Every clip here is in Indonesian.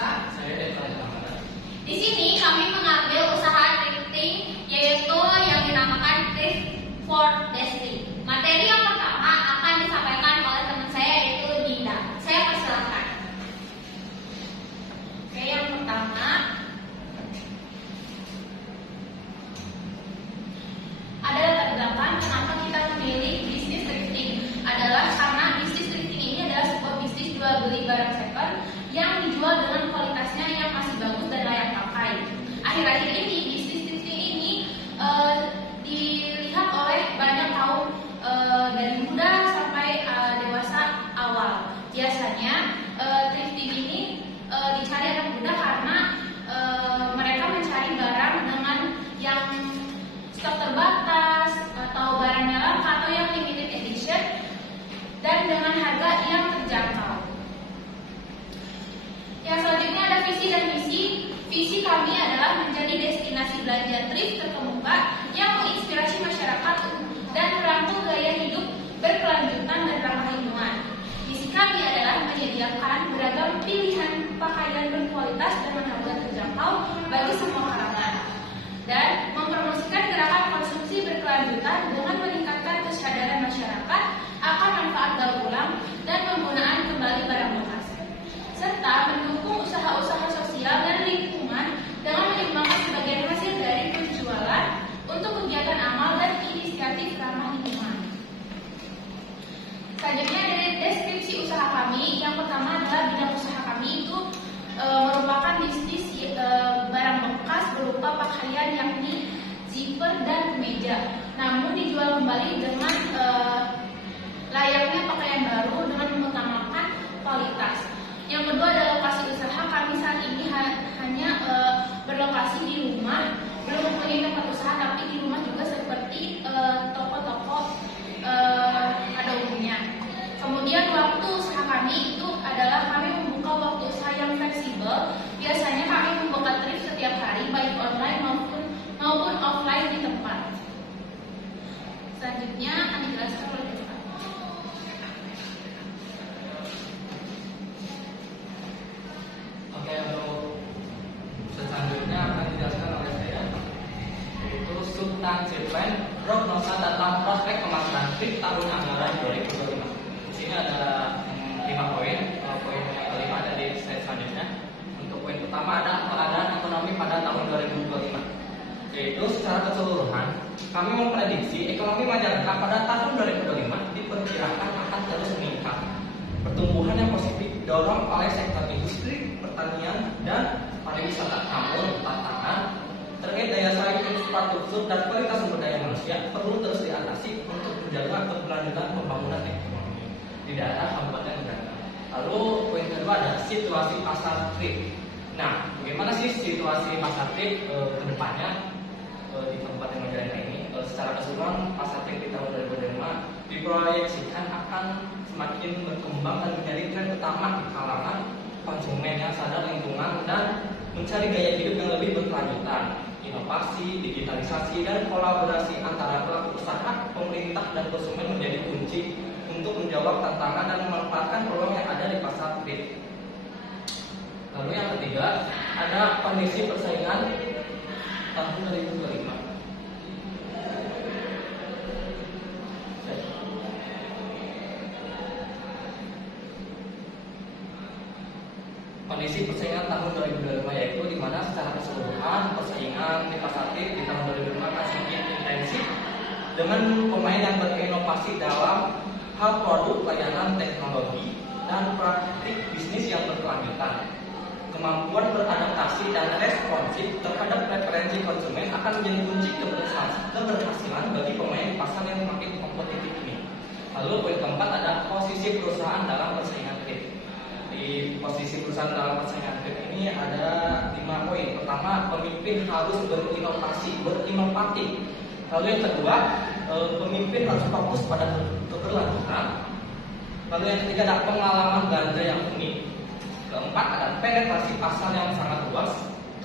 Mahasiswa. Saya Eka Rahmat. Di sini kami mengambil usaha thrifting, yaitu yang dinamakan Thrift for Destiny. Materi yang pertama akan disampaikan oleh teman saya, yaitu Dinda. Saya persilakan. Oke, yang pertama ada latar belakang kenapa kita memilih bisnis thrifting. Adalah karena bisnis thrifting ini adalah sebuah bisnis jual beli barang second yang dijual dengan kualitasnya yang masih bagus dan layak pakai. Akhir-akhir ini bisnis thrifting ini dilihat oleh banyak kaum dari muda sampai dewasa awal. Biasanya thrifting ini dicari anak muda karena mereka mencari barang dengan yang stok terbatas atau barangnya langka atau yang limited edition dan dengan harga yang terjangkau. Yang selanjutnya ada visi dan misi. Visi kami adalah menjadi destinasi belanja thrift terkemuka yang menginspirasi masyarakat dan merangkul gaya hidup berkelanjutan dan ramah lingkungan. Misi kami adalah menyediakan beragam pilihan pakaian berkualitas dengan harga terjangkau bagi semua kalangan dan mempromosikan gerakan konsumsi berkelanjutan dengan meningkatkan kesadaran masyarakat akan manfaat daur ulang dan penggunaan kembali barang bekas, serta mendukung usaha-usaha sosial dan lingkungan dengan menyumbangkan sebagian hasil dari penjualan untuk kegiatan amal dan inisiatif ramah lingkungan. Selanjutnya dari deskripsi usaha kami, yang pertama adalah bidang usaha kami itu merupakan bisnis barang bekas berupa pakaian yakni zipper dan kemeja, namun dijual kembali dengan layaknya pakaian baru dengan mengutamakan kualitas. Yang kedua adalah lokasi usaha kami saat ini hanya berlokasi di rumah, belum mempunyai tempat usaha, tapi di rumah juga seperti toko-toko pada umumnya. Kemudian waktu usaha kami itu adalah kami membuka waktu usaha yang fleksibel. Biasanya kami membuka thrift setiap hari, baik online maupun offline di tempat. Selanjutnya akan dijelaskan oleh Bapak. Oke, untuk selanjutnya akan dijelaskan oleh saya, yaitu Sultan Zipline prognosa data prospek pemasaran thrift tahun anggaran 2025. Di sini ada 5 poin. Poin yang kelima ada di slide selanjutnya. Untuk poin pertama ada keadaan ekonomi pada tahun 2025, yaitu secara keseluruhan kami memprediksi ekonomi masyarakat pada tahun 2025 diperkirakan akan terus meningkat. Pertumbuhan yang positif didorong oleh sektor industri, pertanian, dan pariwisata. Namun, tantangan terkait daya saing infrastruktur dan kualitas sumber daya manusia perlu terus diatasi untuk menjaga keberlanjutan pembangunan ekonomi di daerah Kabupaten Negara. Lalu poin kedua ada situasi pasar thrift. Nah, bagaimana sih situasi pasar thrift ke depannya di Kabupaten Negara ini? Secara keseluruhan pasar thrift di tahun 2025 diproyeksikan akan semakin berkembang dan menjadi tren utama di kalangan konsumen yang sadar lingkungan dan mencari gaya hidup yang lebih berkelanjutan. Inovasi, digitalisasi, dan kolaborasi antara pelaku usaha, pemerintah, dan konsumen menjadi kunci untuk menjawab tantangan dan memanfaatkan peluang yang ada di pasar thrift. Lalu yang ketiga, ada kondisi persaingan tahun 2025. Kondisi persaingan tahun 2025 yaitu di mana secara keseluruhan persaingan di pasar thrift di tahun 2025 akan semakin intensif dengan pemain yang berinovasi dalam hal produk, layanan, teknologi, dan praktik bisnis yang berkelanjutan. Kemampuan beradaptasi dan responsif terhadap preferensi konsumen akan menjadi kunci keberhasilan bagi pemain di pasar yang semakin kompetitif ini. Lalu poin keempat ada posisi perusahaan dalam persaingan thrift. Di posisi perusahaan dalam persaingan thrift ini ada 5 poin. Pertama, pemimpin harus berinovasi, berinovatif. Lalu yang kedua, pemimpin harus fokus pada keberlanjutan. Lalu yang ketiga ada pengalaman belanja yang unik. Keempat ada penetrasi pasar yang sangat luas.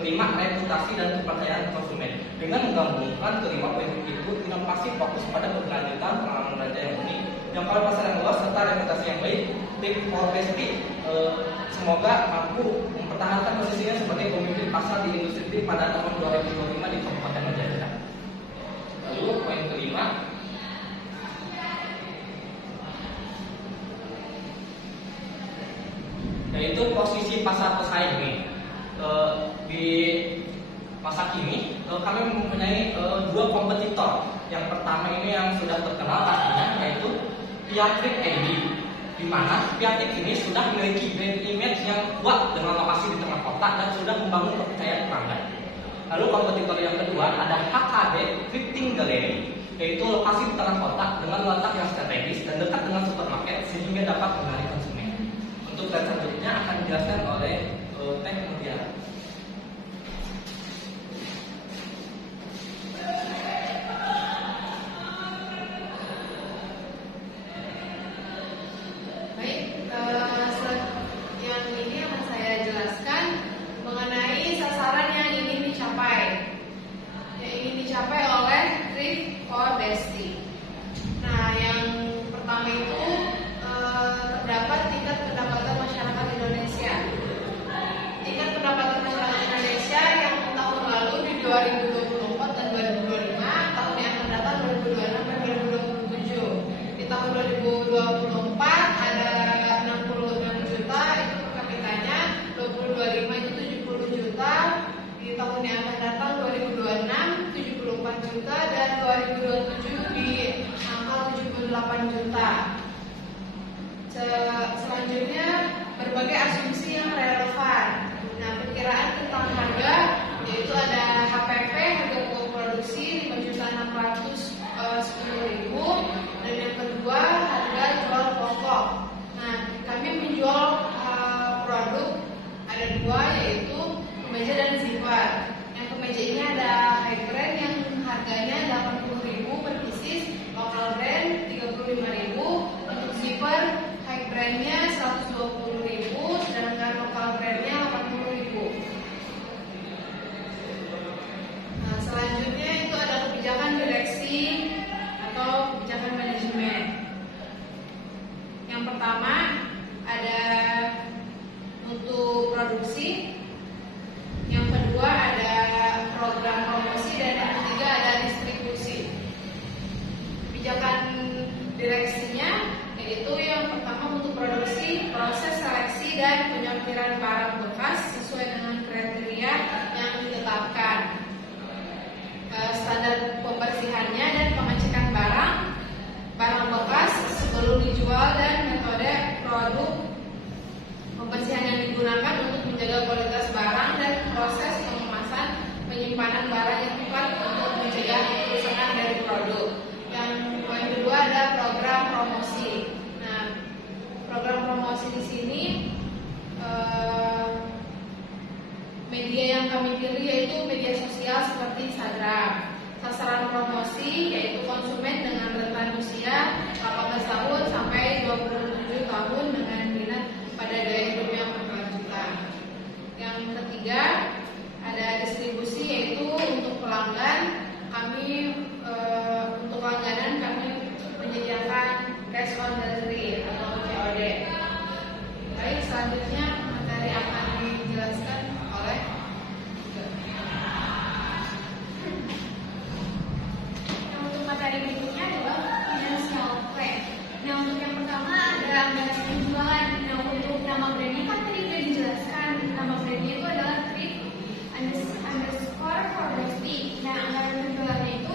Kelima, reputasi dan kepercayaan konsumen. Dengan menggabungkan kelima poin itu, inovasi fokus pada keberlanjutan, pengalaman belanja yang unik, jangkauan pasar yang luas, serta reputasi yang baik, thrift for best fit semoga mampu mempertahankan posisinya sebagai pemimpin pasar di industri trik pada tahun 2025 di Kabupaten Majalengka. Lalu poin kelima, yaitu posisi pasar pesaing nih. Di masa kini kami mempunyai dua kompetitor. Yang pertama ini yang sudah terkenal pastinya, yaitu Piatrik ID, di mana Piatrik ini sudah memiliki brand image yang kuat dengan lokasi di tengah kota dan sudah membangun kepercayaan pelanggan. Lalu kompetitor yang kedua ada HKD Thrifting Gallery, yaitu lokasi di tengah kota dengan letak yang strategis dan dekat dengan supermarket sehingga dapat menarik konsumen. Untuk slide selanjutnya akan dijelaskan oleh Teh Mutiara. Yang ini akan saya jelaskan mengenai sasaran yang ingin dicapai oleh Thrift for Desti. Nah, yang pertama itu terdapat tingkat pendapatan masyarakat Indonesia. Tingkat pendapatan masyarakat Indonesia yang tahun lalu di 2024 dan 2025, tahun yang akan datang 2026 dan 2027. Di tahun 2024 ada 66 juta itu per kapitanya, 2025 itu 70 juta, di tahun yang akan datang 2026 74 juta dan 2027 di angka 78 juta. Selanjutnya berbagai asumsi yang relevan. Nah, perkiraan tentang harga yaitu ada HPP, harga pokok produksi 5.610.000, dan yang kedua harga jual pokok. Nah, kami menjual produk ada dua, yaitu kemeja dan zipper. Yang kemeja ini ada high brand yang harganya 80.000 per pieces, lokal brand 35.000. Untuk zipper high brandnya 120.000, sedangkan lokal brandnya 80.000. Nah, selanjutnya itu ada kebijakan direksi atau kebijakan manajemen. Yang pertama ada untuk produksi, yang kedua ada program promosi, dan yang ketiga ada distribusi. Kebijakan direksinya yaitu yang pertama untuk produksi, proses seleksi dan penyortiran barang bekas sesuai dengan kriteria yang ditetapkan. Standar pembersihannya dan pengecekan barang bekas sebelum dijual, dan metode produk pembersihan yang digunakan untuk menjaga kualitas barang, dan proses pengemasan penyimpanan barang yang tepat untuk mencegah kerusakan dari produk. Yang poin kedua ada program promosi. Nah, program promosi di sini media yang kami pilih yaitu media sosial seperti Instagram. Sasaran promosi yaitu konsumen dengan rentan usia 18 tahun sampai 27 tahun dengan minat pada gaya hidup yang berkelanjutan. Yang ketiga ada distribusi, yaitu untuk pelanggan. Kami untuk langganan kami menyediakan cash on delivery atau COD. Baik, selanjutnya materi akan dijelaskan oleh materi berikutnya adalah financial plan. Nah, untuk yang pertama ada anggaran penjualan. Nah, untuk nama brandnya kan tadi sudah dijelaskan. Nama brandnya itu adalah Thrift underscore for Desti. Nah, anggaran penjualannya itu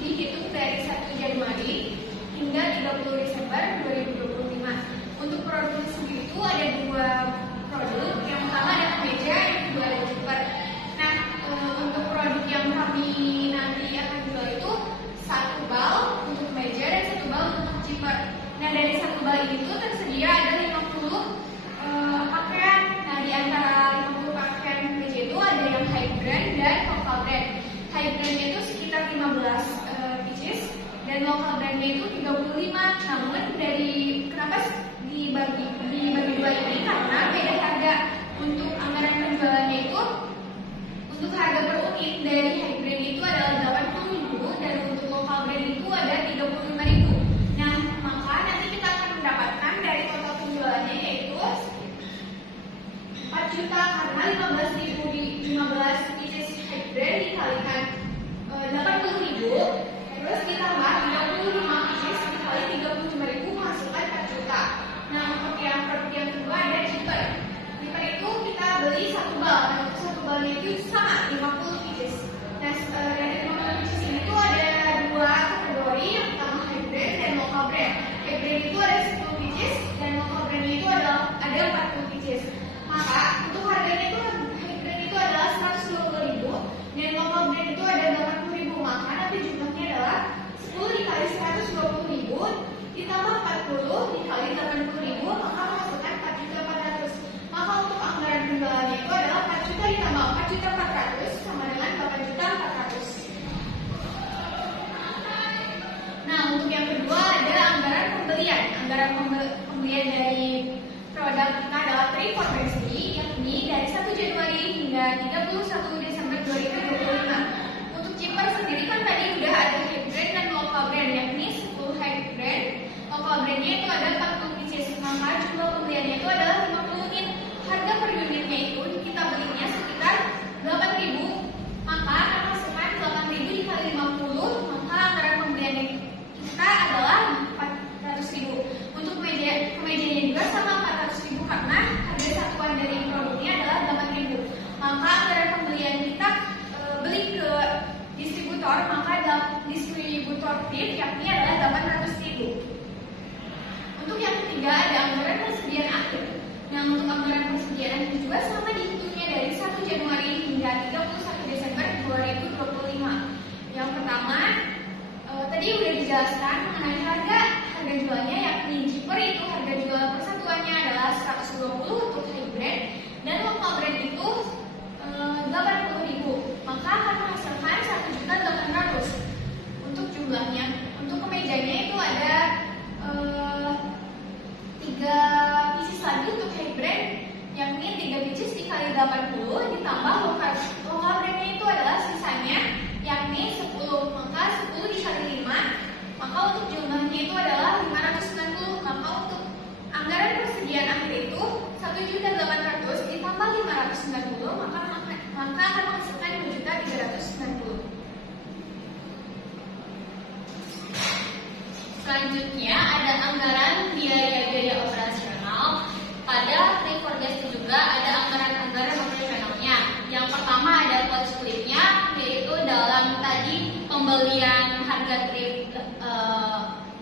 dihitung dari 1 Januari hingga 30 Desember 2025. Untuk produk sendiri itu ada dua produk. Yang pertama ada kemeja, yang kedua ada zipper. Nah, untuk produk yang kami nanti akan jual itu satu bal untuk meja dan satu bal untuk zipper. Nah, dari satu bal itu tersedia ada 50 pakaian. Nah, di antara 50 pakaian meja itu ada yang high brand dan local brand. High brandnya itu sekitar 15 pieces dan local brandnya itu 35. Namun kenapa dibagi dua ini? Karena beda harga. Untuk anggaran penjualannya itu untuk harga per unit dari high brand itu adalah 80.000 dan untuk local brand itu ada 35.000. Nah, maka nanti kita akan mendapatkan dari total penjualannya yaitu bal. Nah, untuk satu balnya itu sama 50 pieces. Nah, dari 50 pieces ini tuh ada dua kategori, yang pertama high brand dan local brand. High brand itu ada 10 pieces dan local brand itu ada 40 pieces. Maka untuk harganya itu high brand itu adalah 120.000 dan local brand itu ada 80.000. Maka nanti jumlahnya adalah 10 dikali 120.000 ditambah 40 dikali 80.000, maka menghasilkan 4.400.000. Maka untuk anggaran penjualannya itu adalah 4 juta ditambah 4.400.000 sama dengan 8.400.000. Nah, untuk yang kedua ada anggaran pembelian. Anggaran pembelian dari produk kita adalah trade for Bestie, yakni dari 1 Januari hingga 31 Desember 2025. Untuk chipper sendiri kan tadi udah ada high brand dan local brand, yakni 10 high brand. Local brandnya itu ada 40 pieces, maka jumlah pembeliannya itu adalah 50 unit. Harga per unitnya itu kita belinya sekitar 8.000, maka akan menghasilkan 8.000 dikali 50, maka anggaran pembelian kita adalah 400.000. Untuk kemejanya juga sama 400.000 karena harga satuan dari produknya adalah 8.000. Maka anggaran pembelian kita beli ke distributor, maka distributor tip yakni adalah 800.000. Untuk yang ketiga ada anggaran persediaan akhir. Nah, untuk anggaran persediaan akhir juga sama dihitungnya dari 1 Januari hingga 31 Desember 2025. Yang pertama, tadi udah dijelaskan mengenai harga jualnya, yakni chipper itu harga jual persatuannya adalah 120 untuk high brand dan local brand itu 80.000. Maka akan menghasilkan 1.800.000. Untuk jumlahnya, untuk kemejanya itu ada 3 pieces lagi untuk high brand, yakni 3 pieces dikali 80 ditambah local brandnya itu adalah sisanya, yakni 10. Maka 10 dikali 5, maka untuk jumlahnya itu adalah 590. Maka untuk anggaran persediaan akhir itu 1.800.000 ditambah 590, maka akan menghasilkan 2.390.000. Selanjutnya ada anggaran biaya-biaya operasional. Pada trade for Bestie juga ada anggaran operasionalnya. Yang pertama ada watch clip-nya, yaitu dalam tadi pembelian harga trip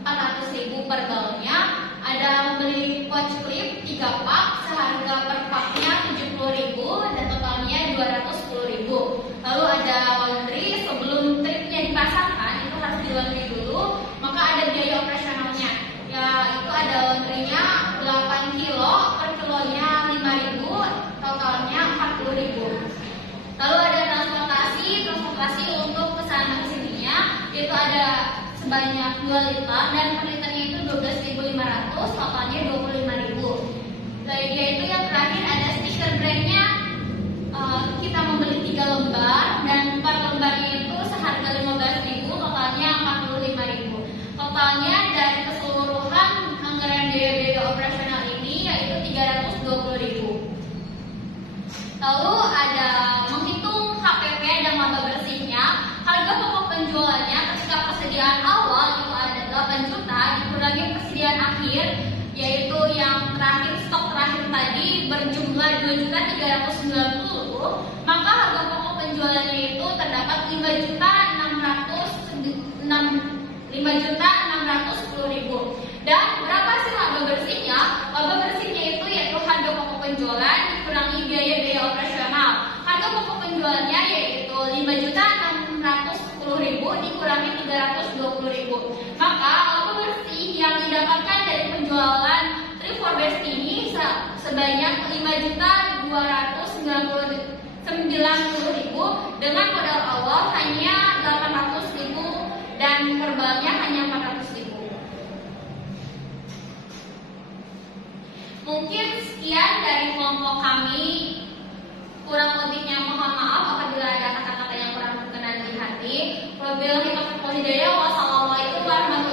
400.000 per balonnya, ada membeli watch clip 3 pak seharga per paknya 70.000 dan totalnya 210.000. Lalu ada laundry, sebelum tripnya dipasangkan itu harus di laundry dulu, maka ada biaya operasionalnya, yaitu ada laundrynya 8 kilo, per kilonya 5.000, totalnya 40.000. Lalu ada transportasi untuk kesana kesininya, yaitu ada sebanyak 2 liter dan per liternya itu 12.500, totalnya 25.000. Yaitu yang terakhir ada stiker brandnya, kita membeli 3 lembar dan per lembarnya itu seharga 15.000, totalnya 45.000. Totalnya dari keseluruhan anggaran biaya operasional ini yaitu 320.000. Lalu ada menghitung HPP dan laba bersihnya. Harga pokok penjualannya ketika persediaan awal itu ada 8 juta dikurangi persediaan akhir, yaitu yang terakhir, stok terakhir tadi berjumlah 2.390.000, maka harga pokok penjualannya itu terdapat 5.610.000. Dan berapa sih laba bersihnya? Laba bersihnya itu yaitu harga pokok penjualan dikurangi biaya operasional. Harga pokok penjualannya yaitu 5.610.000 dikurangi 320.000. Maka laba bersih yang didapatkan dari penjualan Trade for Bestie ini sebanyak 5.290.000 dengan modal awal hanya 800.000 dan perbalnya hanya 400.000. Mungkin sekian dari kelompok kami. Kurang lebihnya mohon maaf apabila ada kata-kata yang kurang berkenan di hati. Wabillahi taufiq wal hidayah. Wassalamualaikum warahmatullahi wabarakatuh.